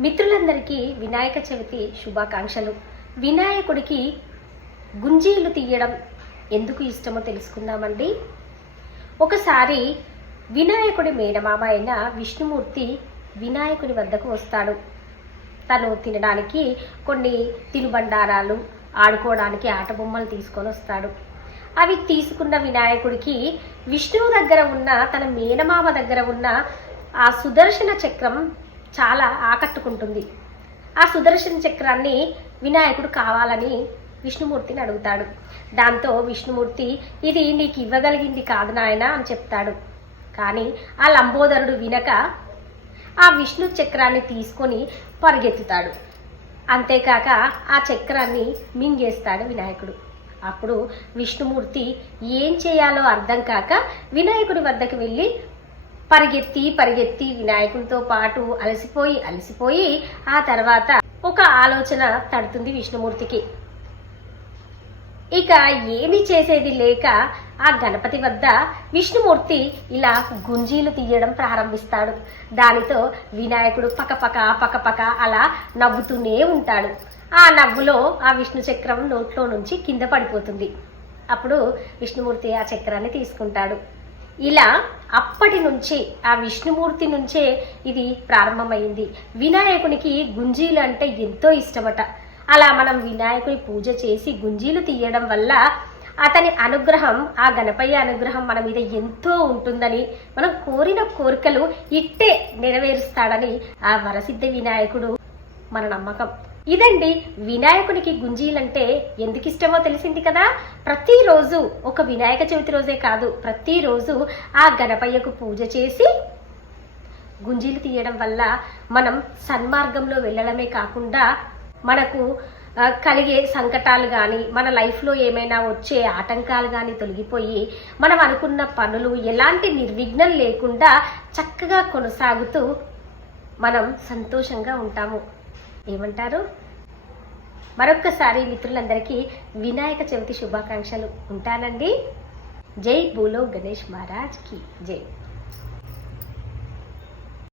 మిత్రులందరికీ వినాయక చవితి శుభాకాంక్షలు. వినాయకుడికి గుంజీలు తీయడం ఎందుకు ఇష్టమో తెలుసుకుందామండి. ఒకసారి వినాయకుడి మేనమామ అయిన విష్ణుమూర్తి వినాయకుడి వద్దకు వస్తాడు. తను తినడానికి కొన్ని తినుబండారాలు, ఆడుకోవడానికి ఆట బొమ్మలు తీసుకొని వస్తాడు. అవి తీసుకున్న వినాయకుడికి విష్ణువు దగ్గర ఉన్న తన మేనమామ దగ్గర ఉన్న ఆ సుదర్శన చక్రం చాలా ఆకట్టుకుంటుంది. ఆ సుదర్శన చక్రాన్ని వినాయకుడు కావాలని విష్ణుమూర్తిని అడుగుతాడు. దాంతో విష్ణుమూర్తి ఇది నీకు ఇవ్వగలిగింది కాదు నాయన అని చెప్తాడు. కానీ ఆ లంబోదరుడు వినక ఆ విష్ణు చక్రాన్ని తీసుకొని పరిగెత్తుతాడు. అంతేకాక ఆ చక్రాన్ని మింగేస్తాడు వినాయకుడు. అప్పుడు విష్ణుమూర్తి ఏం చేయాలో అర్థం కాక వినాయకుడి వద్దకు వెళ్ళి పరిగెత్తి వినాయకుడితో పాటు అలసిపోయి ఆ తర్వాత ఒక ఆలోచన తడుతుంది విష్ణుమూర్తికి. ఇక ఏమీ చేసేది లేక ఆ గణపతి వద్ద విష్ణుమూర్తి ఇలా గుంజీలు తీయడం ప్రారంభిస్తాడు. దానితో వినాయకుడు పకపక అలా నవ్వుతూనే ఉంటాడు. ఆ నవ్వులో ఆ విష్ణు చక్రం నోట్లో నుంచి కింద పడిపోతుంది. అప్పుడు విష్ణుమూర్తి ఆ చక్రాన్ని తీసుకుంటాడు. ఇలా అప్పటి నుంచి ఆ విష్ణుమూర్తి నుంచే ఇది ప్రారంభమైంది. వినాయకునికి గుంజీలు అంటే ఎంతో ఇష్టమట. అలా మనం వినాయకుని పూజ చేసి గుంజీలు తీయడం వల్ల అతని అనుగ్రహం, ఆ గణపయ్య అనుగ్రహం మన మీద ఎంతో ఉంటుందని, మనం కోరిన కోరికలు ఇట్టే నెరవేరుస్తాడని ఆ వరసిద్ధ వినాయకుడు మన నమ్మకం. ఇదండి వినాయకునికి గుంజీలంటే ఎందుకు ఇష్టమో తెలిసింది కదా. ప్రతిరోజు ఒక వినాయక చవితి రోజే కాదు, ప్రతిరోజు ఆ గణపయ్యకు పూజ చేసి గుంజీలు తీయడం వల్ల మనం సన్మార్గంలో వెళ్ళడమే కాకుండా మనకు కలిగే సంకటాలు కానీ, మన లైఫ్లో ఏమైనా వచ్చే ఆటంకాలు కానీ తొలగిపోయి మనం అనుకున్న పనులు ఎలాంటి నిర్విఘ్నం లేకుండా చక్కగా కొనసాగుతూ మనం సంతోషంగా ఉంటాము. ఏమంటారు? మరొక్కసారి మిత్రులందరికీ వినాయక చవితి శుభాకాంక్షలు. ఉంటానండి. జై బోలో గణేష్ మహారాజ్ కి జై.